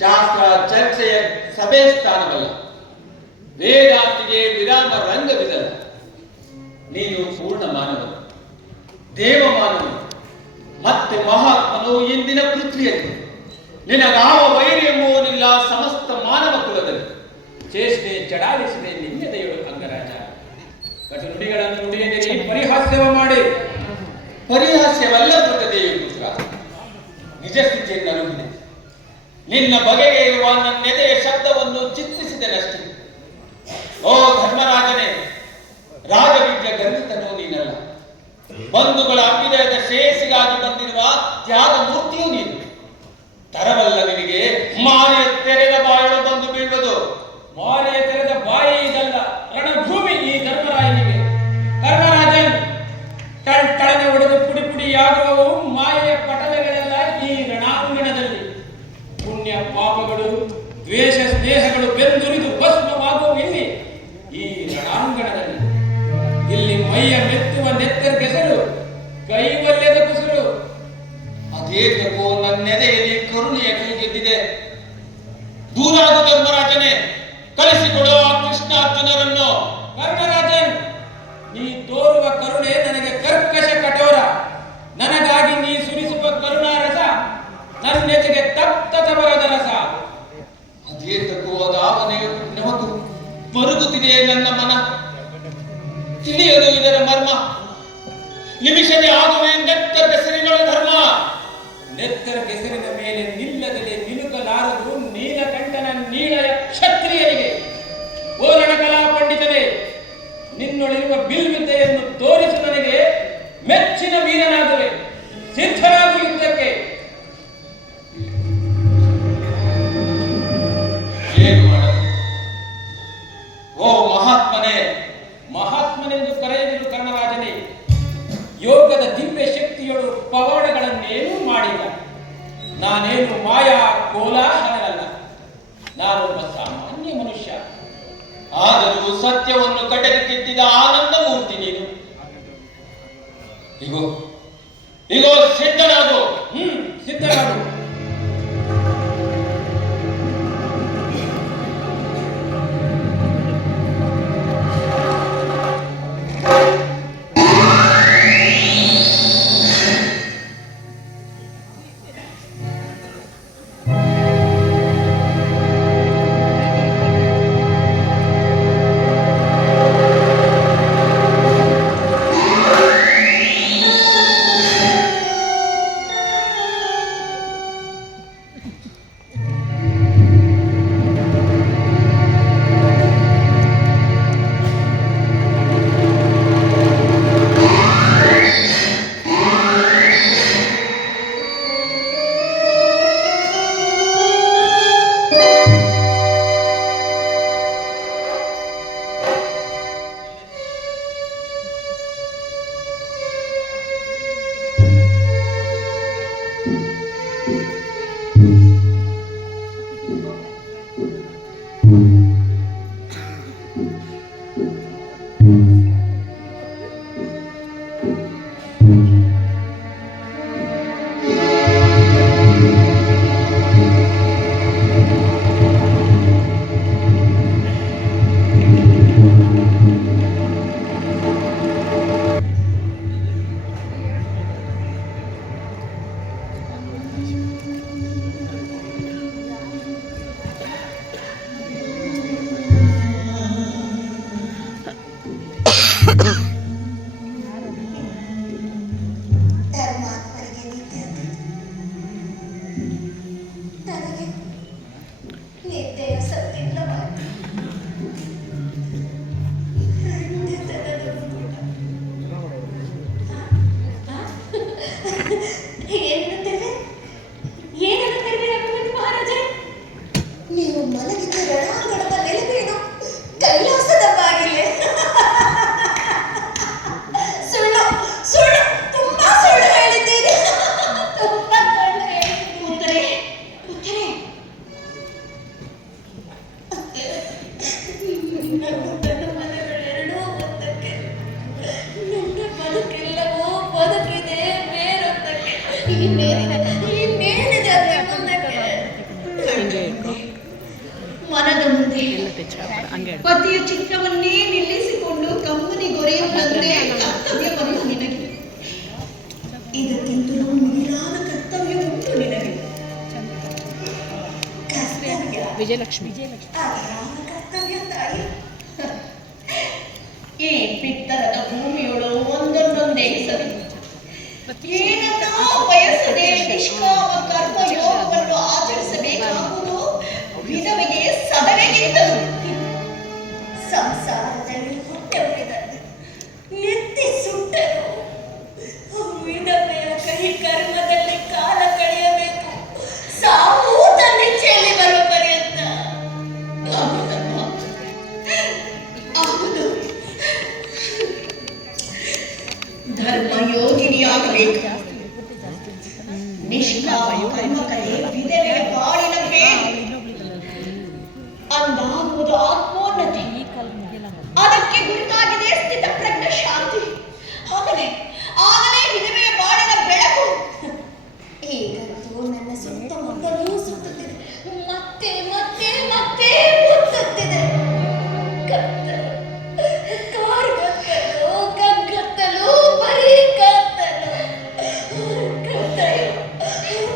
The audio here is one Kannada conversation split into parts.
ಶಾಸ್ತ್ರ ಚರ್ಚೆಯ ಸಭೆ ಸ್ಥಾನವಲ್ಲ. ವೇದಾಂತಿಗೆ ವಿರಾಮ ರಂಗವಿದಲ್ಲ. ನೀನು ಪೂರ್ಣ ಮಾನವನು, ದೇವ ಮಾನವನು, ಮತ್ತೆ ಮಹಾತ್ಮನು ಇಂದಿನ ಪೃಥ್ವಿಯಲ್ಲಿ. ನಿನಗಾವ ವೈರಿ ಎಂಬುವನಿಲ್ಲ ಸಮಸ್ತ ಮಾನವ ಕುಲದಲ್ಲಿ. ಚೇಷ್ಟೆ ಚಡಾಯಿಸಿದೆ ನಿನ್ನೆದೆಯಳು ಅಂಗರಾಜ. ಕಟು ನುಡಿಗಳನ್ನು ನುಡಿಯದಿರಿ, ಪರಿಹಾಸ್ಯವ ಮಾಡಿ. ಪರಿಹಾಸ್ಯವಲ್ಲ ಮೃತದೇವಿ ಪುತ್ರ, ನಿಜ ಸ್ಥಿತಿಯನ್ನು ಅನುಭವಿದೆ. ನಿನ್ನ ಬಗೆಗೆ ಇರುವ ನನ್ನೆದೆಯ ಶಬ್ದವನ್ನು ಚಿತ್ರಿಸಿದನಷ್ಟೇ. ಓ ಧರ್ಮರಾಜನೇ, ರಾಜವಿದ್ಯ ಗರ್ವಿತನೂ ನೀನಲ್ಲ. ಬಂಧುಗಳ ಅಭ್ಯುದಯದ ಶ್ರೇಯಸ್ಸಿಗಾಗಿ ಬಂದಿರುವ ತ್ಯಾಗ ಮೂರ್ತಿಯೂ ನೀನು. ತರವಲ್ಲ ನಿನಗೆ ಮಾರಿಯ ತೆರೆದ ಬಾಯಿಗಳು ಬಂದು ಬೀಳುವುದು. ಮಾರಿಯ ತೆರೆದ ಬಾಯಿ ಇದಲ್ಲ, ರಣಭೂಮಿ ಈ ಧರ್ಮರಾಯನಿಗೆ. ಕರ್ಣರಾಜನ್ ಟಳನೆ ಹೊಡೆದು ಪುಡಿ ಪುಡಿಯಾಗುವವು ಮಾಯೆಯ ಪಟಲಗಳೆಲ್ಲ ಈ ರಣಾಂಗಣದಲ್ಲಿ. ಪುಣ್ಯ ಪಾಪಗಳು, ದ್ವೇಷ ಸ್ನೇಹಗಳು ಬೆಂದುರಿದು ಭಸ್ಮವಾಗುವ ಇಲ್ಲಿ ಈ ರಣಾಂಗಣದಲ್ಲಿ. ಇಲ್ಲಿ ಮೈಯ ಮೆತ್ತುವ ನೆತ್ತರ ಕೆಸರು, ಕೈವಲ್ಯದ ಕುಸುರು. ಅದೇಕೋ ನನ್ನೆದೆಯಲ್ಲಿ ಕರುಣೆಯ ಗೆದ್ದಿದೆ. ದೂರಾದ ಧರ್ಮರಾಜನೇ, ಕಳಿಸಿಕೊಡುವ ಕೃಷ್ಣಾರ್ಜುನರನ್ನು. ಕರ್ಣರಾಜನ್, ನೀ ತೋರುವ ಕರುಣೆ ನನಗೆ ಕರ್ಕಶ ಕಠೋರ. ನನಗಾಗಿ ನೀ ಸುರಿಸುವ ಕರುಣಾರಸ ನನ್ನೆದೆಗೆ ತಪ್ತ ಬರದ ರಸ. ಅದೇತಕ್ಕೂ ಅದಾವನೆ ನಮಗೂ ಮರುಗುತ್ತಿದೆ ನನ್ನ ಮನ. ತಿಳಿಯದು ಇದರ ಮರ್ಮ. ನಿಮಿಷವೇ ಆಗುವೆ ನೆತ್ತರ ಕೆಸರಿನ ಧರ್ಮ. ನೆತ್ತರ ಕೆಸರಿನ ಮೇಲೆ ನಿಲ್ಲದಲೆ ನಿಲುಕಲಾರದು ನೀಲಕಂಠನ ನೀಳಯ ಕ್ಷತ್ರಿಯರಿಗೆ. ಓ ರಣಕಲಾ ಪಂಡಿತನೇ, ನಿನ್ನೊಳಿರುವ ಬಿಲ್ವಿದ್ಯೆಯನ್ನು ತೋರಿಸು ನನಗೆ. ಮೆಚ್ಚಿನ ವೀರನಾಗುವೆ, ಸಿದ್ಧರಾಗು ಯುದ್ಧಕ್ಕೆ. ಏನು ಮಾಡದು? ಓ ಮಹಾತ್ಮನೇ. ಮಹಾತ್ಮನೆಂದು ಕರೆಯುವುದು ಕರ್ಣರಾಜನೇ. ಯೋಗದ ದಿವ್ಯ ಶಕ್ತಿಯಳು ಪವಾಡಗಳನ್ನೇನೂ ಮಾಡಿಲ್ಲ. ನಾನೇನು ಮಾಯಾ ಕೋಲಾಹಲನಲ್ಲ, ನಾನೊಬ್ಬ ಸಾಮಾನ್ಯ ಮನುಷ್ಯ. ಆದರೂ ಸತ್ಯವನ್ನು ಕಟಕಿತ್ತಿದ್ದ ಆನಂದ ಮೂರ್ತಿ ನೀನು. ಇಗೋ ಇಗೋ ಸಿದ್ಧರಾಗು. ಸಿದ್ಧರಾಗು. ಇನ್ನೇನಿದೆ ಮುಂದಕ್ಕೆ ಪತಿಯ ಚಿತ್ರವನ್ನೇ ನಿಲ್ಲಿಸಿಕೊಂಡು ಕಮ್ಮನಿಗೊರೆಯುವಂತೆ ಕರ್ತವ್ಯವನ್ನು ನಿನಗೆ ಇದಕ್ಕಿಂತಲೂ ಮಿಗಿಲಾದ ಕರ್ತವ್ಯ ಉಂಟು ನಿನಗೆ. ವಿಜಯಲಕ್ಷ್ಮಿ ಕರ್ತವ್ಯ ತಾಯಿ. ಈ ಪಿತ್ತರದ ಭೂಮಿಯೊಳು ಒಂದೊಂದೊಂದೇ ಸರಿ ಏನನ್ನೋ ಬಯಸದೆ ನಿಷ್ಕಾಮ ಕರ್ಮ ಯೋಗವನ್ನು ಆಚರಿಸಬೇಕಾಗುವುದು ವಿಧವೆಗೆ ಸದವೆಗಿಂತಲೂ. ಸಂಸಾರದಲ್ಲಿ ಹುಟ್ಟುವುದನ್ನು ನೆತ್ತಿ ಸುಟ್ಟರು ವಿಧವೆಯ ಕೈ ಕರ್ಮದಲ್ಲಿ ಕಾಲ ಕಳೆಯಬೇಕು, ಸಾವು ತನ್ನಿಚ್ಛೆಯಲ್ಲಿ ಬರುವ ಪರ್ಯಂತ. ಹೌದು, ಧರ್ಮ ಯೋಗಿನಿಯಾಗಬೇಕು. ನಿಷ್ಕಾಮ ಕರ್ಮಕಲೆ ವಿಧವೆಯ ಬಾಳಿನ ಬೇರು. ಅಂದಾಗುವುದು ಆತ್ಮೋನ್ನತಿ. ಅದಕ್ಕೆ ಗುರುತಾಗಿದೆ ಸ್ಥಿತ ಪ್ರಜ್ಞ ಶಾಂತಿ. ಆಗಲೇ ವಿಧವೆಯ ಬಾಳಿನ ಬೆಳಕು. ಈಗಂತೂ ನನ್ನ ಸುತ್ತಮುತ್ತಲೂ ಸುತ್ತುತ್ತಿದೆ, ಮತ್ತೆ ಮತ್ತೆ ಮತ್ತೆ ಮುತ್ತುತ್ತಿದೆ. ಕತ್ತಲು, ಕಾರ್ಗತ್ತಲು, ಕಗ್ಗತ್ತಲು, ಬರೀ ಕತ್ತಲು,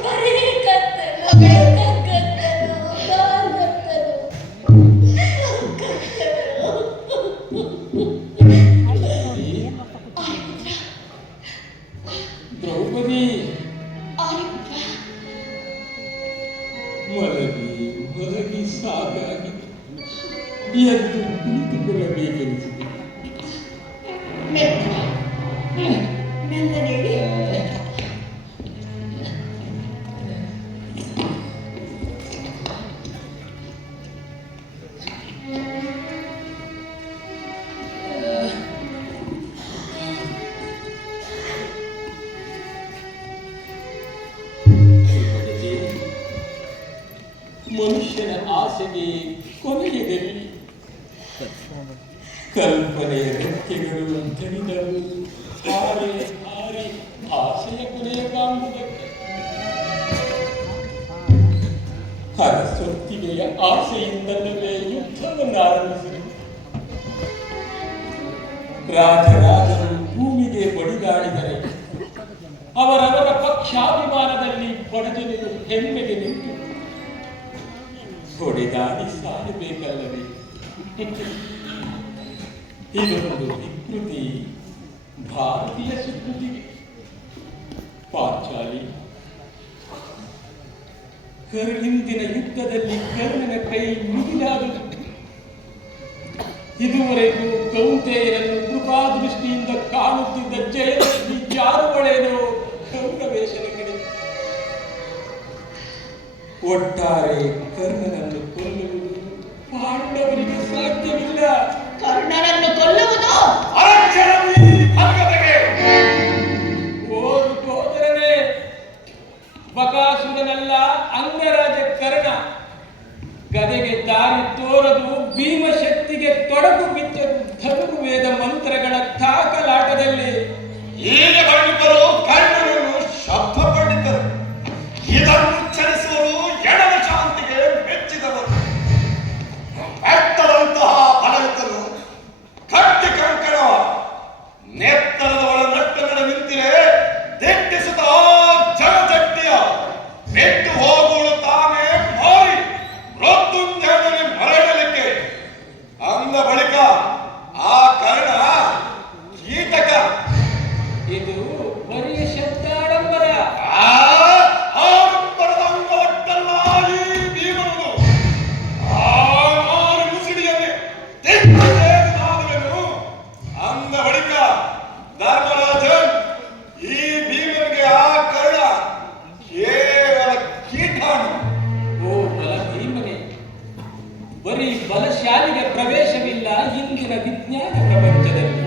ಬರೀ ಕತ್ತಲು, ಕಗ್ಗತ್ತಲು, ಕಾರ್ಗತ್ತಲು, ದ್ರೌಪದಿ ಮಲಗಿ ಸಾಕಾಗಿ ಎದ್ದು ಕುಳಿತುಕೊಳ್ಳಬೇಕೆನಿಸಿದೆ. ಮನುಷ್ಯನ ಆಸೆಗೆ ಕೊನೆಯದಲ್ಲಿ ಕಲ್ಪನೆಯ ರೆಕ್ಕೆಗಳು ತಣಿದವು. ಹಾರಿ ಹಾರಿ ಆಸೆಯ ಕೊನೆಯ ಕಾಂಬುದಕ್ಕೆ ಹರಸೊತ್ತಿಗೆಯ ಆಸೆಯಿಂದಲೇ ಯುದ್ಧವನ್ನು ಆರಂಭಿಸಿದರು. ರಾಜರಾಜರು ಭೂಮಿಗೆ ಬಡಿದಾಡಿದರೆ ಅವರವರ ಪಕ್ಷಾಭಿಮಾನದಲ್ಲಿ ಬಡಜನರು ಹೆಮ್ಮೆಗೆ ನಿಂತು ಹೊಡೆದಾಡಿ ಸಾಯಬೇಕಲ್ಲವೇ? ಇದೊಂದು ವಿಕೃತಿ ಭಾರತೀಯ ಸುಕೃತಿಗೆ. ಪಾಂಚಾಲಿ ಹಿಂದಿನ ಯುದ್ಧದಲ್ಲಿ ಕರ್ಣನ ಕೈ ಮುಗಿದಾದದು. ಇದುವರೆಗೂ ಕೌಂತೆಯರನ್ನು ಕೃಪಾದೃಷ್ಟಿಯಿಂದ ಕಾಣುತ್ತಿದ್ದ ಜಯಲಕ್ಷ್ಮಿ ಜಾರುವಳೇನೋ ಕೌರವೇಶನ ಕಡೆ. ಒಟ್ಟಾರೆ ಕರ್ಣನನ್ನು ಕೊಲ್ಲುವುದು ಪಾಂಡವರಿಗೆ ಸಾಧ್ಯವಿಲ್ಲ. ಕರ್ಣನನ್ನು ಕೊಲ್ಲುವುದು ಹೋದರನೇ ಬಕಾಸುರನಲ್ಲ, ಅಂಗರಾಜ ಕರ್ಣ. ಗದೆಗೆ ದಾರಿ ತೋರದು, ಭೀಮಶಕ್ತಿಗೆ ತೊಡಗು ಬಿದ್ದರು ಧನುರ್ವೇದ ಮಂತ್ರಗಳ ತಾಕಲಾಟದಲ್ಲಿ. ಈಗ ಪಂಡಿತರು ಕರ್ಣನನ್ನು ಶಬ್ದ ಪಂಡಿತರು, ಇದನ್ನು ಉಚ್ಚರಿಸುವರು ಎಡವ ಶಾಂತಿಗೆ ಮೆಚ್ಚಿದವರು. ಬೆಟ್ಟದಂತಹ ಬಲಯುತನು ಕಟ್ಟಿ ಕಂಕಣ ನೇತ್ತರದ ಒಳ ನಟ್ಟಗಳ ನಿಂತಿರೆ ದಿಟ್ಟಿಸುತ್ತ ಜನಜಟ್ಟಿಯ ಬಿಟ್ಟು ಹೋಗುವುದು ತಾನೇ ಮಾರಿ ಮೃತ್ಯುಂಜಯನಲ್ಲಿ ಮರಳಲಿಕ್ಕೆ. ಅಂದ ಬಳಿಕ ಆ ಕರ್ಣ ಕೀಟಕ. ಇದು ಬರಿಯ ಶಬ್ದಾಡಂಬರ. ಆಡಂಬರದ ಅಂಗ ಒಟ್ಟಲ್ಲ ಈ ಭೀಮನು. ಆರು ಮುಸಿಡಿಯಲ್ಲಿ ತೆಗೆದಾದನು. ಅಂದ ಬಳಿಕ ಧರ್ಮರಾಜನ್ ಈ ಭೀಮನಿಗೆ ಆ ಕರ್ಣ ಕೇವಲ ಕೀಟಾಣು. ಓ ಬಲ ಭೀಮನೆ, ಬರೀ ಬಲಶಾಲಿಗೆ ಪ್ರವೇಶವಿಲ್ಲ ಇಂದಿನ ವಿಜ್ಞಾನ ಪ್ರಪಂಚದಲ್ಲಿ.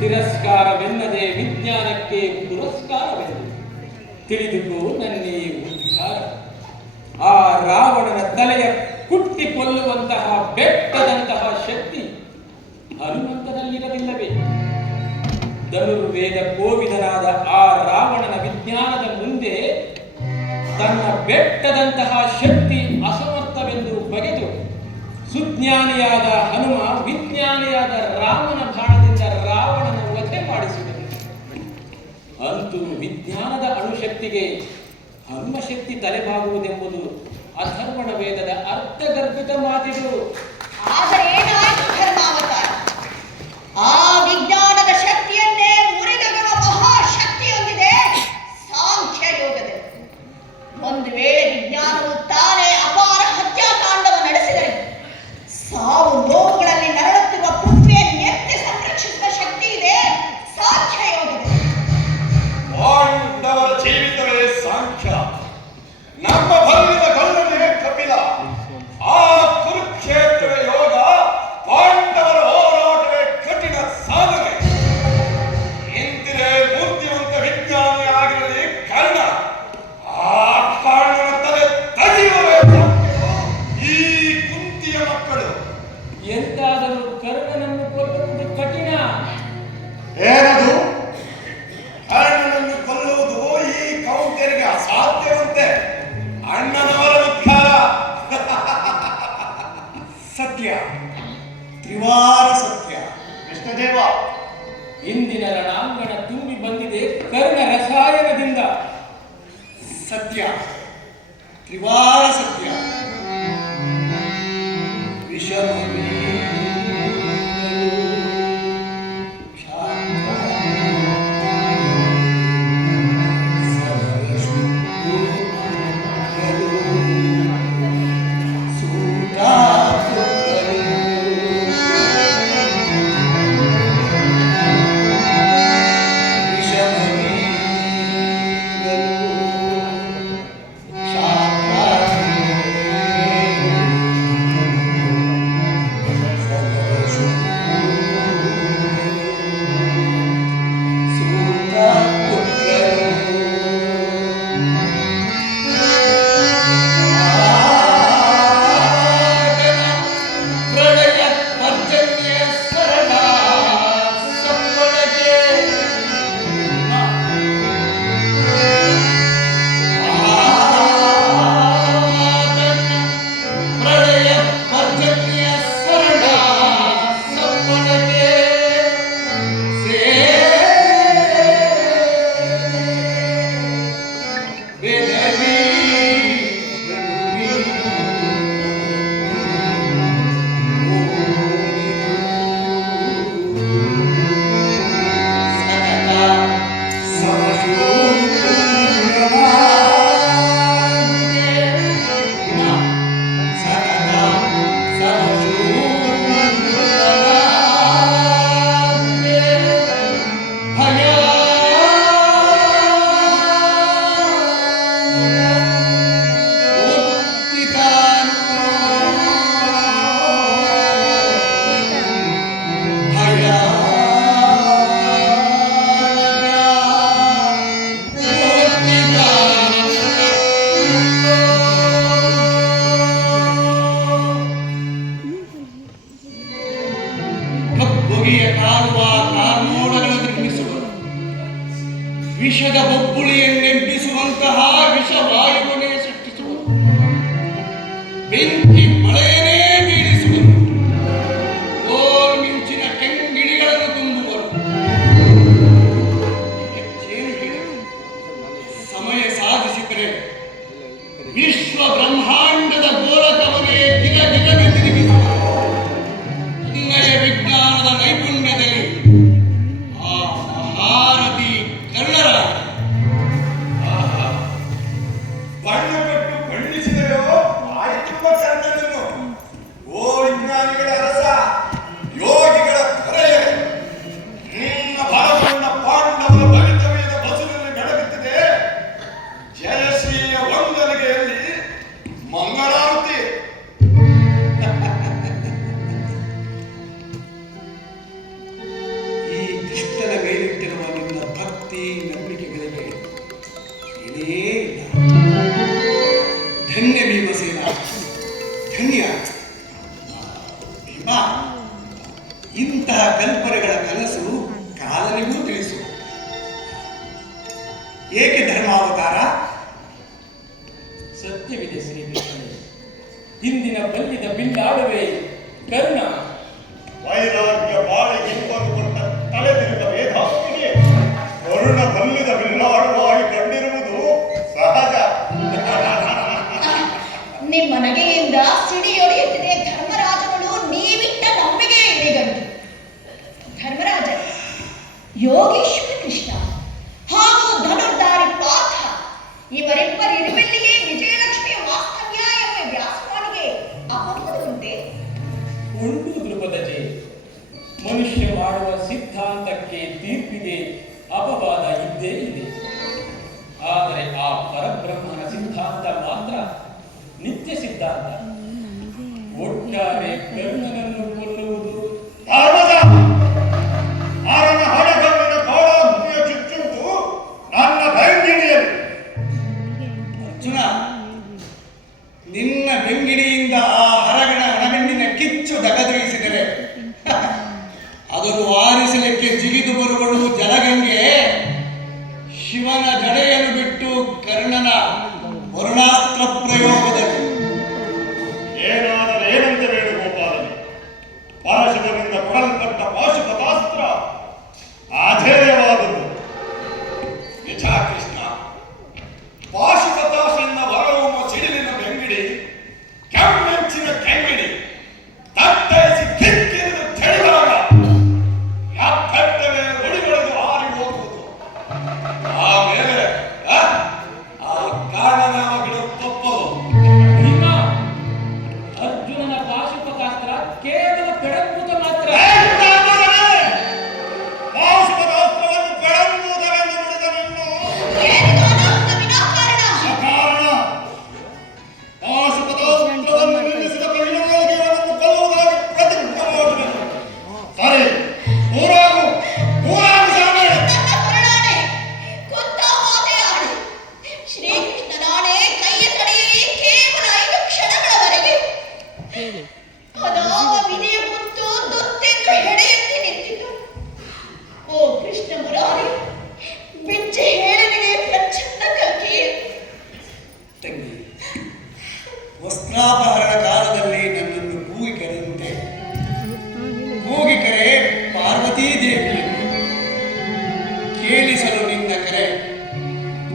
ತಿರಸ್ಕಾರವೆನ್ನದೆ ವಿಜ್ಞಾನಕ್ಕೆ ಪುರಸ್ಕಾರವೆಂದು ತಿಳಿದುಕೋ ನನ್ನೇ ಉದ್ಧಾರ. ಆ ರಾವಣನ ತಲೆಯ ಕುಟ್ಟಿ ಕೊಲ್ಲುವಂತಹ ಬೆಟ್ಟದಂತಹ ಶಕ್ತಿ ಹನುಮಂತನಲ್ಲಿರಲಿಲ್ಲವೇ? ಧನುರ್ವೇದ ಕೋವಿದನಾದ ಆ ರಾವಣನ ವಿಜ್ಞಾನದ ಮುಂದೆ ತನ್ನ ಬೆಟ್ಟದಂತಹ ಶಕ್ತಿ ಅಸಮರ್ಥವೆಂದು ಬಗೆದು ಸುಜ್ಞಾನಿಯಾದ ಹನುಮ ವಿಜ್ಞಾನಿಯಾದ ರಾಮನ ಬಾಣದಿಂದ ರಾವಣನ ವಧೆ ಮಾಡಿಸಿದನು. ಅಂತೂ ವಿಜ್ಞಾನದ ಅಣುಶಕ್ತಿಗೆ ಹನುಮಶಕ್ತಿ ತಲೆಬಾಗುವುದೆಂಬುದು ಅಥರ್ವಣ ವೇದದ ಅರ್ಥಗರ್ಭಿತ ಮಾತಿದು. ಆದರೆ ಏನಾಯಿತು ಧರ್ಮಾವತಾರ? ಆ ವಿಜ್ಞಾನದ ಶಕ್ತಿಯನ್ನೇ ಮುರಿದೆಗೆವ ಮಹಾಶಕ್ತಿಯೊಂದಿದೆ ಸಾಂಖ್ಯ ಯೋಗದಲ್ಲಿ. ಒಂದು ವೇಳೆ ವಿಜ್ಞಾನವು ತಾನೇ ಅಪಾರ ಹತ್ಯಾಕಾಂಡವ ನಡೆಸಿದರೆ ಸಾವು ನೋವುಗಳಲ್ಲಿ ನರಳುತ್ತಿರುವ ಪೃಥ್ವಿಯನ್ನು ಎತ್ತಿ ಸಂರಕ್ಷಿಸಿದ ಶಕ್ತಿ ಇದೆ ಸಾಂಖ್ಯ ಯೋಗದಲ್ಲಿ. ಪಾಂಡವರ ಜೀವಿತವೇ ಸಾಂಖ್ಯ, ನಮ್ಮ ಭಂಗದ ಕಲ್ಲನೇ ಕಪಿಲ. ಆ ಕುರುಕ್ಷೇತ್ರ ಯೋಗ, ಪಾಂಡವರ ಹೋರಾಟವೇ ಕಠಿಣ ಸಾಧನೆ. ಇಂತಿರೇ ಮೂರ್ತಿವಂತ ವಿಜ್ಞಾನಿ ಆಗಿರಲಿ ಕರ್ಣ, ಆ ಕರ್ಣನ ತಲೆ ತಡೆಯುವವೇ ಸಾಂಖ್ಯರು, ಈ ಕುಂತಿಯ ಮಕ್ಕಳು. ಎಂತಾದರೂ ಕರ್ಣನನ್ನು ಕೊಲ್ಲುವುದು ಕಠಿಣ. ಏನದು? ಕರ್ಣನನ್ನು ಕೊಲ್ಲುವುದು ಈ ಕೌಂಟರಿಗೆ ಅಸಾಧ್ಯವಂತೆ. ಅಣ್ಣನವರ ಉದ್ಧಾರ ಸತ್ಯ, ತ್ರಿವಾರ ಸತ್ಯ. ಕೃಷ್ಣದೇವ, ಇಂದಿನ ರಣಾಂಗಣ ತುಂಬಿ ಬಂದಿದೆ ಕರ್ಣ ರಸಾಯನದಿಂದ. ಸತ್ಯ, ತ್ರಿವಾರ ಸತ್ಯ. ವಿಷಮವೇ ವಿಷದ ಬೊಬ್ಬುಳಿಯನ್ನೆಬ್ಬಿಸುವಂತಹ ವಿಷವಾಯುವನ್ನೇ ಸೃಷ್ಟಿಸುವುದು, ಬೆಂಕಿ ಮಳೆಯನ್ನೇ ಬೀಳಿಸುವುದು, ಮಿಂಚಿನ ಕೆಂಗಿಣಿಗಳನ್ನು ತುಂಬುವರು. ಸಮಯ ಸಾಧಿಸಿದರೆ ವಿಶ್ವ ಬ್ರಹ್ಮಾಂಡದ ಗೋಲಕವನ್ನೇ ಗಿರಗಿರಗೆ ತಿರುಗಿಸುವುದು. ಇನ್ನಯ ವಿಜ್ಞಾನದ ನೈಪುಣ್ಯದಲ್ಲಿ ಆ ಮಹಾರಥಿ ಕರ್ಣರ ಬಣ್ಣ ಕೊಟ್ಟು ಬಣ್ಣಿಸಿದೆಯೋ ಆಯ್ತುವ ಕರ್ಣನನ್ನು. ಓ ವಿಜ್ಞಾನಿಗಳ ರಸ, ಯೋಗಿಗಳ ಕರೆಯ, ನಿನ್ನ ಬಲಗೊಂಡ ಪಾಂಡವರ ಭವಿತವ್ಯದ ಬಸುವಿನಲ್ಲಿ ಬೆಳಗುತ್ತಿದೆ ಜಯಶ್ರೀಯ ವಂದನೆಗೆಯಲ್ಲಿ ಮಂಗಳಾರತಿ. ಈ ಕೃಷ್ಣನ ಮೇಲಿಟ್ಟಿರುವ ನಿನ್ನ ಭಕ್ತಿ ನಂಬಿಕೆಗಳಿಗೆ ಇದೇ ಇಲ್ಲ. ಧನ್ಯ ಭೀಮಸೇನ, ಧನ್ಯ ಭೀಮ. ಇಂತಹ ಕಲ್ಪನೆಗಳ ಕನಸು ಕಾಲನಿಗೂ ತಿಳಿಸು. ಏಕೆ ಧರ್ಮಾವತಾರ? ಸತ್ಯವಿದೆ ಶ್ರೀಕೃಷ್ಣನೇ. ಇಂದಿನ ಬಲ್ಲಿದ ಬಿಲ್ಲಾಡುವೆ ಕರ್ಣ. ವೈರಾಗ್ಯ ಬಾಳಿಗೆಂಬನು ಕೊಟ್ಟ ತಲೆದಿರುವ ವೇದಾಂತಿಗೆ ಕರುಣ ಬಲ್ಲಿದ ಬಿಲ್ಲಾಡುವಾಗಿ ಕಂಡಿರುವುದು ಸಹಜ. ನಿಮ್ಮ ನಗೆಯಿಂದ ಸಿಡಿಯೊಡೆಯುತ್ತಿದೆ ಧರ್ಮರಾಜಗಳು ನೀವಿಟ್ಟ ನಂಬಿಕೆ ಇಳಿಗಂಟು. ಧರ್ಮರಾಜ, ಯೋಗೇಶ್ವರ ಕೃಷ್ಣ ಹಾಗೂ ಧನುರ್ಧಾರಿ ಪಾರ್ಥ ಇವರಿಬ್ಬರಿರುವಲ್ಲಿಯೇ ವಿಜಯಲಕ್ಷ್ಮಿಯ ವಾಸ್ತವ್ಯ ಎಂಬ ವ್ಯಾಸವಾಣಿಗೆ ಅಪವಾದ ಉಂಟೆ? ಉಂಟು ಧ್ರುಪದಜೆ. ಮನುಷ್ಯ ಮಾಡುವ ಸಿದ್ಧಾಂತಕ್ಕೆ ತೀರ್ಪಿಗೆ ಅಪವಾದ ಇದ್ದೇ ಇದೆ. ಆದರೆ ಆ ಪರಬ್ರಹ್ಮನ ಸಿದ್ಧಾಂತ ಮಾತ್ರ ನಿತ್ಯ ಸಿದ್ಧಾಂತ. ಒಟ್ಟಾರೆ ಕರ್ಣನನ್ನು ಕೊಲ್ಲುವುದು ಧರ್ಮದ ಆರನ ಹಣಗಣ್ಣಿನ ಕೋಳಾಗ್ನಿಯ ಚುಚ್ಚುವುದು ನನ್ನ ಬೆಂಗಿಣಿಯಲ್ಲಿ. ಅರ್ಜುನ, ನಿನ್ನ ಬೆಂಗಿಣಿಯಿಂದ ಆ ಹರಗಣ ಹಣಗಣ್ಣಿನ ಕಿಚ್ಚು ದಗದಗಿಸಿದರೆ ಅದನ್ನು ಆರಿಸಲಿಕ್ಕೆ ಜಿಗಿದು ಬರುವಳು ಜಲಗಂಗೆ ಶಿವನ ಜಡೆಯನ್ನು ಬಿಟ್ಟು ಕರ್ಣನ ವರುಣಾಸ್ತ್ರ ಪ್ರಯೋಗದಲ್ಲಿ. ಏನಾದರೆ ಏನಂತ ವೇಣುಗೋಪಾಲನೆ, ಪಾಶುಪನಿಂದ ಕೊಡಲ್ಪಟ್ಟ ಪಾಶುಪತಾಸ್ತ್ರ ಆಧೇಯವಾದದ್ದು. ನಿಜ ಕೃಷ್ಣ, ಪಾಶುಪತಾಸೆನ್ನ ಹೊರಹೊಮ್ಮ ಸಿಡಿಲಿನ ಬೆಂಗಿಡಿ ಕೆಮ್ಮೆಂಚಿನ ಕೆಂಗಿಡಿ ತಟ್ಟಯಿಸಿ ಕಿಕ್ಕಿರಿದು ತೆಳೆದಾಗ ಯಾಪೆಟ್ಟವೇ ಒಡಿಗೊಡೆದು ಹಾರಿ ಹೋಗುವುದು. ಆಮೇಲೆ ಆ ಕಾರಣನಾಮಗಳು ತಪ್ಪದು. ಭೀಮ, ಅರ್ಜುನನ ಪಾಶುಪತಾಸ್ತ್ರ ಕೇವಲ ಪೆಡಂಬುತ ಮಾತ್ರ. ಪಾಶುಪತಾಸ್ತ್ರವನ್ನು ಬೆಳಗುವುದರೆಂದು ನುಡಿದ ನೀನು ಏನಿದು ಅನಾಹುತ ವಿನಾಕಾರಣ? ಕಾರಣ ಪಾಶುಪತಾಸ್ತ್ರವನ್ನು ನಿಲ್ಲಿಸಿದ ಪರಿಣಾಮವಾಗಿ ಅವನನ್ನು ಕೊಲ್ಲುವುದಾಗಿ ಪ್ರತಿಜ್ಞೆ ಮಾಡಿದನು. ಸರಿ, ಊರಾಗು ಸ್ವಾಮಿ. ನನ್ನ ಹೊರಡಾಣೆ, ಕೊಂದ ಮಾತೆಯಾಡಿ. ಶ್ರೀಕೃಷ್ಣನಾಣೆ ಕೈಯ ತಡೆಯಲಿ ಕೇವಲ 5 ಕ್ಷಣಗಳವರೆಗೆ. ಹೇಳಿ. ಅದಾವ ವಿಧಿಯ ಮುತ್ತು ದೊತ್ತೆಂದು ಹೆಡೆಯೆತ್ತಿ ನಿಂತಿತು. ಓ ಕೃಷ್ಣ ಮುರಾರಿ, ಬಿಚ್ಚಿ ಹೇಳನಿಗೆ ಪ್ರಚಂಡ ಕಲ್ಕಿ. ತಂಗಿ, ವಸ್ತ್ರಾಪಹರಣ ಕಾಲದಲ್ಲಿ ನನ್ನನ್ನು ಕೂಗಿ ಕರೆದಂತೆ ಕೂಗಿ ಕರೆ ಪಾರ್ವತೀ ದೇವಿಯನ್ನು ಕೇಳಿಸಲು ನಿನ್ನ ಕರೆ.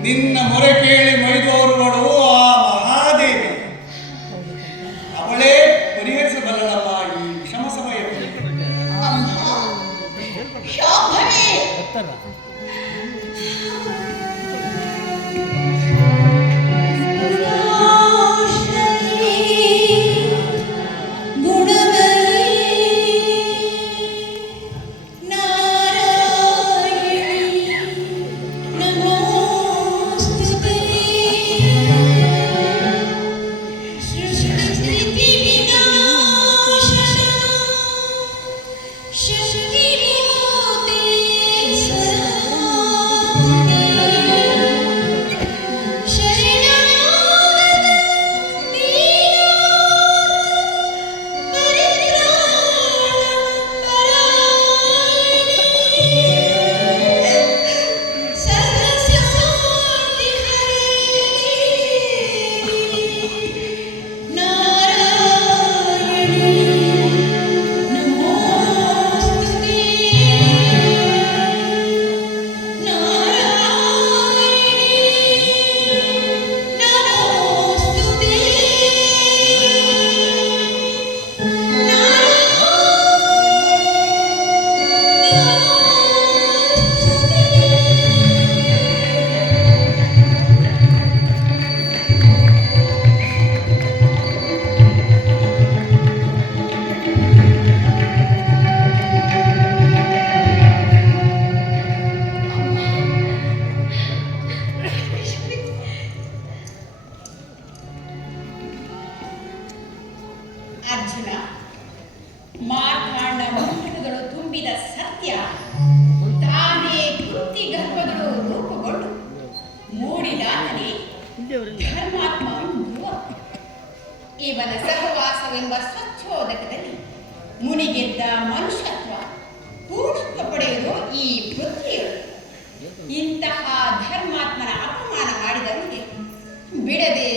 ನಿನ್ನ ಮೊರೆ ಕೇಳಿ ಮೈದೋರುಗಳು ಆ ಮಹಾದೇವಿ. ಅವಳೇ ಪರಿಹರಿಸಬಲ್ಲಳಮ್ಮ ಈ ವಿಷಮ ಸಮಯದಲ್ಲಿ. ಅಮ್ಮ, ಶಾಂಭವಿ, ಅರ್ಜುನ, ಮಾರ್ತಾಂಡ ಮಂಡಲಗಳು ತುಂಬಿದ ಸತ್ಯ ತಾನೇ ಕೃತಿ ಗರ್ಭಗಳು ರೂಪುಗೊಂಡು ಮೂಡಿದಾತನೇ ಧರ್ಮಾತ್ಮ ಧ್ರುವ. ಇವನ ಸಹವಾಸವೆಂಬ ಸ್ವಚ್ಛೋದಕದಲ್ಲಿ ಮುನಿಗೆದ್ದ ಮನುಷ್ಯತ್ವ ಪೂರ್ಣತ್ವ ಪಡೆಯುವುದು ಈ ಪೃಥ್ವಿಯರು. ಇಂತಹ ಧರ್ಮಾತ್ಮನ ಅಪಮಾನ ಮಾಡಿದವನಿಗೆ ಬಿಡದೆ